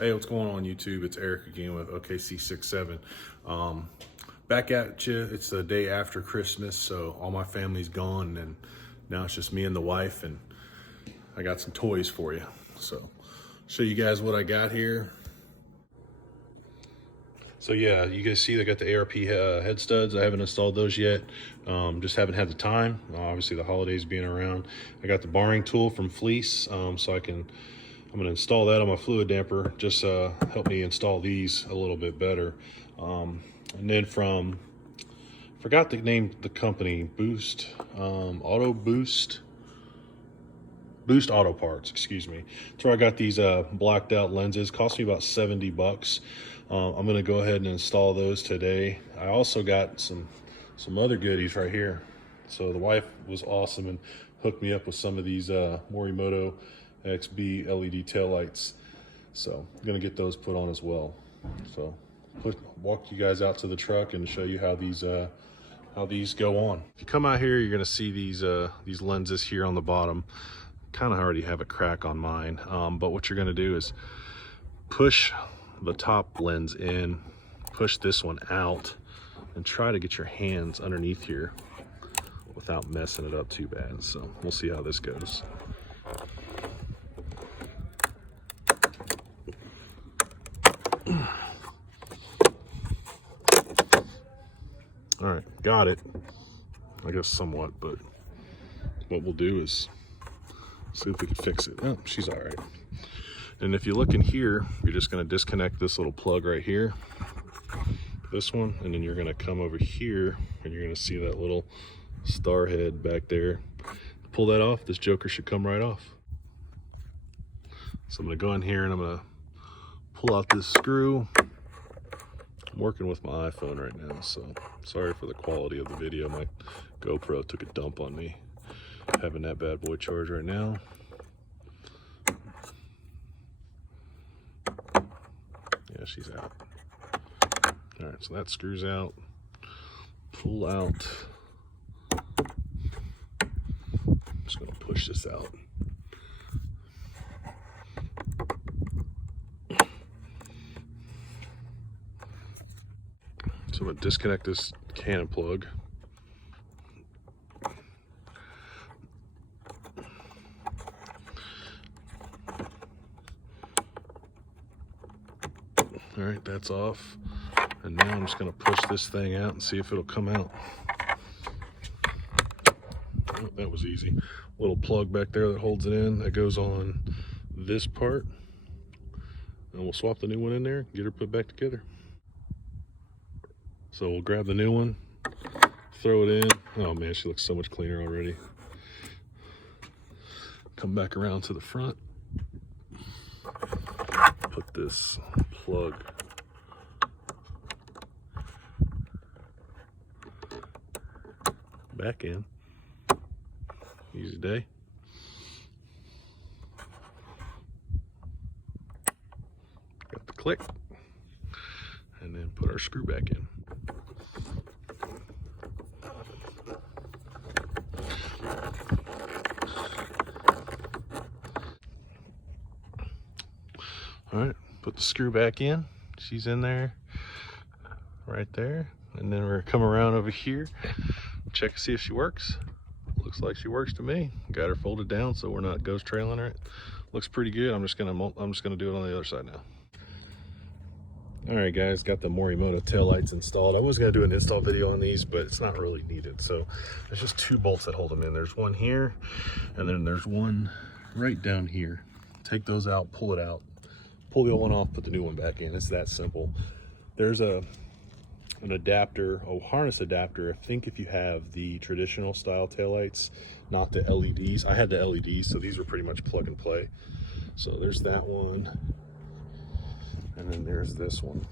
Hey, what's going on YouTube? It's Eric again with OKC67. Back at you. It's the day after Christmas, so all my family's gone, and now it's just me and the wife, and I got some toys for you. So, show you guys what I got here. So yeah, you guys see I got the ARP head studs. I haven't installed those yet. Just haven't had the time. Obviously the holidays being around. I got the barring tool from Fleece, so I'm gonna install that on my fluid damper. Just help me install these a little bit better. And then forgot the name of the company, Boost Auto Parts, excuse me. That's where I got these blacked out lenses. Cost me about 70 bucks. I'm gonna go ahead and install those today. I also got some other goodies right here. So the wife was awesome and hooked me up with some of these Morimoto XB LED taillights. So I'm gonna get those put on as well. So walk you guys out to the truck and show you how these go on. If you come out here, you're gonna see these lenses here on the bottom. Kind of already have a crack on mine, but what you're gonna do is push the top lens in, push this one out, and try to get your hands underneath here without messing it up too bad. So we'll see how this goes. All right, got it. I guess somewhat, but what we'll do is see if we can fix it. Oh, she's all right. And if you look in here, you're just gonna disconnect this little plug right here, this one, and then you're gonna come over here and you're gonna see that little star head back there. Pull that off, this joker should come right off. So I'm gonna go in here and I'm gonna pull out this screw. I'm working with my iPhone right now, so sorry for the quality of the video. My GoPro took a dump on me. Having that bad boy charge right now. Yeah, she's out. All right, so that screws out. Pull out. I'm just gonna push this out. So I'm gonna disconnect this Canon plug. All right, that's off. And now I'm just gonna push this thing out and see if it'll come out. Oh, that was easy. Little plug back there that holds it in, that goes on this part. And we'll swap the new one in there, get her put back together. So we'll grab the new one, throw it in. Oh man, she looks so much cleaner already. Come back around to the front. Put this plug back in. Easy day. Got the click. And then put our screw back in. All right, put the screw back in. She's in there, right there. And then we're gonna come around over here, check to see if she works. Looks like she works to me. Got her folded down so we're not ghost trailing her. Looks pretty good. I'm just gonna do it on the other side now. All right, guys, got the Morimoto taillights installed. I was gonna do an install video on these, but it's not really needed. So there's just two bolts that hold them in. There's one here, and then there's one right down here. Take those out, pull it out. Pull the old one off, put the new one back in. It's that simple. There's an adapter, a harness adapter. I think if you have the traditional style taillights, not the LEDs. I had the LEDs, so these were pretty much plug and play. So there's that one. And then there's this one.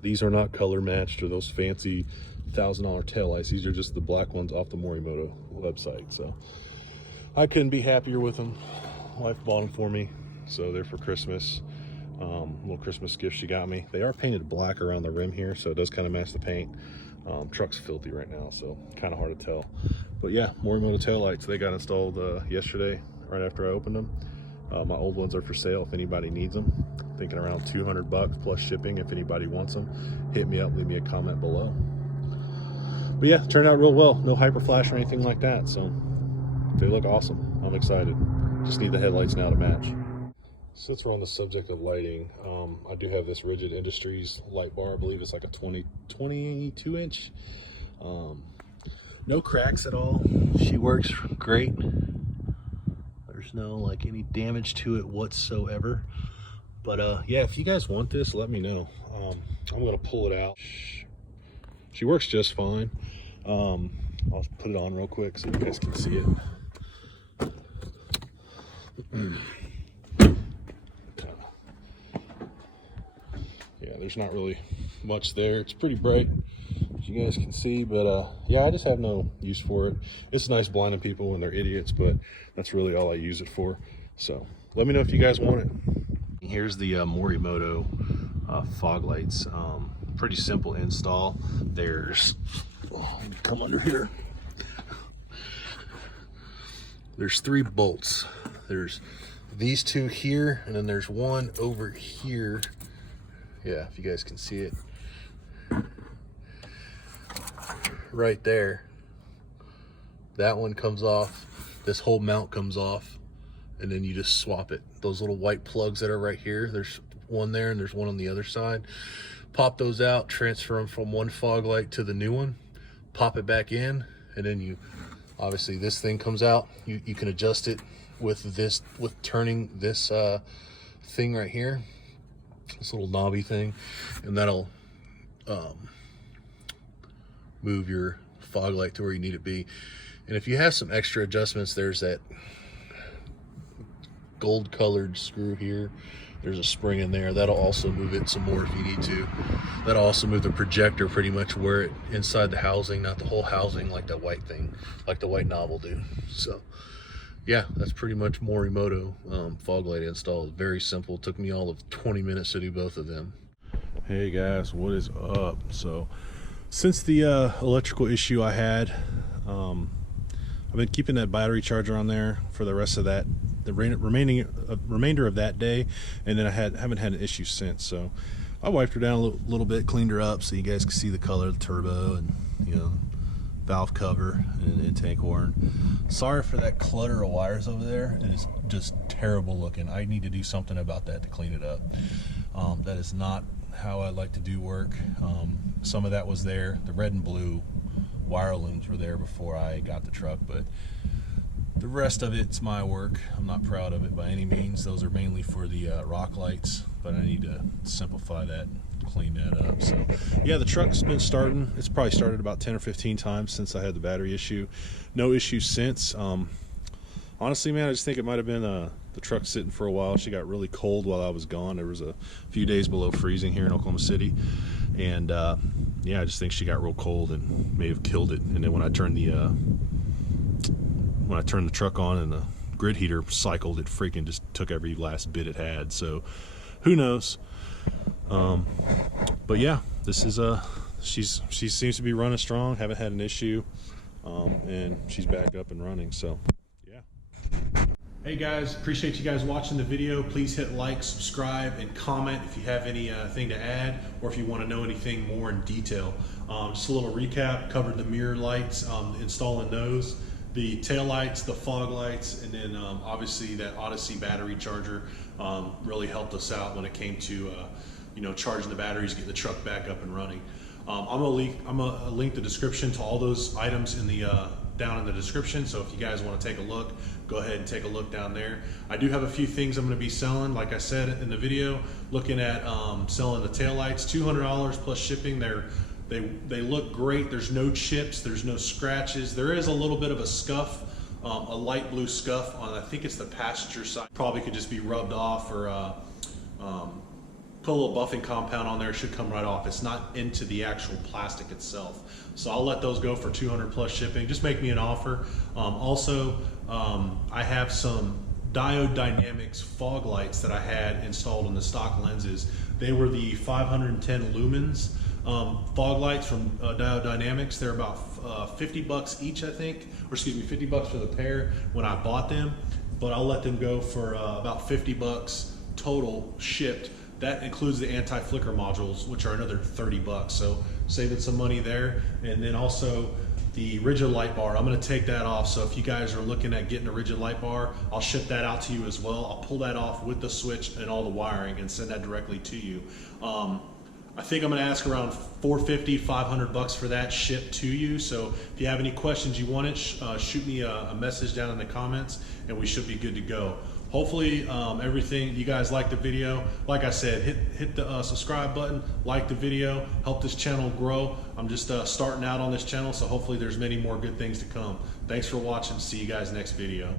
These are not color matched or those fancy $1,000 taillights. These are just the black ones off the Morimoto website. So I couldn't be happier with them. Wife bought them for me. So they're for Christmas. Little Christmas gift she got me. They are painted black around the rim here, so it does kind of match the paint. Truck's filthy right now, so kind of hard to tell. But yeah, Morimoto taillights, they got installed yesterday, right after I opened them. My old ones are for sale if anybody needs them. Thinking around 200 bucks plus shipping. If anybody wants them, hit me up, leave me a comment below. But yeah, turned out real well. No hyper flash or anything like that, so they look awesome. I'm excited. Just need the headlights now to match. Since we're on the subject of lighting, I do have this Rigid Industries light bar. I believe it's like a 22 inch. No cracks at all. She works great. There's no like any damage to it whatsoever. But yeah, if you guys want this, let me know. I'm gonna pull it out. She works just fine. I'll put it on real quick so you guys can see it. Yeah, there's not really much there. It's pretty bright, as you guys can see, but yeah, I just have no use for it. It's nice blinding people when they're idiots, but that's really all I use it for. So let me know if you guys want it. Here's the morimoto fog lights. Pretty simple install. There's, come under here. There's 3 bolts. There's these 2 here, and then there's one over here. Yeah, if you guys can see it. Right there. That one comes off. This whole mount comes off, and then you just swap it. Those little white plugs that are right here, there's one there and there's one on the other side. Pop those out, transfer them from one fog light to the new one, pop it back in, and then you, obviously this thing comes out. You can adjust it with this, with turning this thing right here, this little knobby thing, and that'll move your fog light to where you need it to be. And if you have some extra adjustments, there's that gold colored screw here. There's a spring in there that'll also move it some more if you need to. That'll also move the projector pretty much where it inside the housing, not the whole housing like that white thing, like the white knob will do. So yeah, that's pretty much morimoto fog light install. Very simple. It took me all of 20 minutes to do both of them. Hey guys, what is up? So since the electrical issue I had, I've been keeping that battery charger on there for the rest of that, the remainder of that day, and then I haven't had an issue since. So I wiped her down a little bit, cleaned her up so you guys can see the color of the turbo and, you know, valve cover and tank horn. Sorry for that clutter of wires over there. It is just terrible looking. I need to do something about that to clean it up. That is not how I like to do work. Some of that was there. The red and blue wire looms were there before I got the truck, but the rest of it's my work. I'm not proud of it by any means. Those are mainly for the rock lights, but I need to simplify that, clean that up. So yeah, the truck's been starting. It's probably started about 10 or 15 times since I had the battery issue. No issues since. Honestly, man, I just think it might have been the truck sitting for a while. She got really cold while I was gone. There was a few days below freezing here in Oklahoma City, and yeah, I just think she got real cold and may have killed it. And then when I turned the truck on and the grid heater cycled, it freaking just took every last bit it had. So who knows? But yeah, this is she seems to be running strong. Haven't had an issue, and she's back up and running. So yeah. Hey guys, appreciate you guys watching the video. Please hit like, subscribe, and comment if you have anything to add, or if you want to know anything more in detail. Just a little recap: covered the mirror lights, installing those, the tail lights, the fog lights, and then obviously that Odyssey battery charger really helped us out when it came to you know, charging the batteries, getting the truck back up and running. I'm gonna link the description to all those items in the down in the description. So if you guys want to take a look, go ahead and take a look down there. I do have a few things I'm going to be selling. Like I said in the video, looking at selling the tail lights, $200 plus shipping. They look great. There's no chips, there's no scratches. There is a little bit of a scuff, a light blue scuff on, I think it's the passenger side. Probably could just be rubbed off, or put a little buffing compound on there. It should come right off. It's not into the actual plastic itself. So I'll let those go for 200 plus shipping. Just make me an offer. Also, I have some Diode Dynamics fog lights that I had installed in the stock lenses. They were the 510 lumens fog lights from Diode Dynamics. They're about 50 bucks each, I think, or excuse me, 50 bucks for the pair when I bought them. but I'll let them go for about 50 bucks total shipped. That includes the anti-flicker modules, which are another 30 bucks. So saving some money there. And then also the rigid light bar, I'm gonna take that off. So if you guys are looking at getting a rigid light bar, I'll ship that out to you as well. I'll pull that off with the switch and all the wiring and send that directly to you. I think I'm gonna ask around $450, 500 bucks for that shipped to you. So if you have any questions you want it, shoot me a message down in the comments and we should be good to go. Hopefully everything, you guys like the video. Like I said, hit the subscribe button, like the video, help this channel grow. I'm just starting out on this channel, so hopefully there's many more good things to come. Thanks for watching. See you guys next video.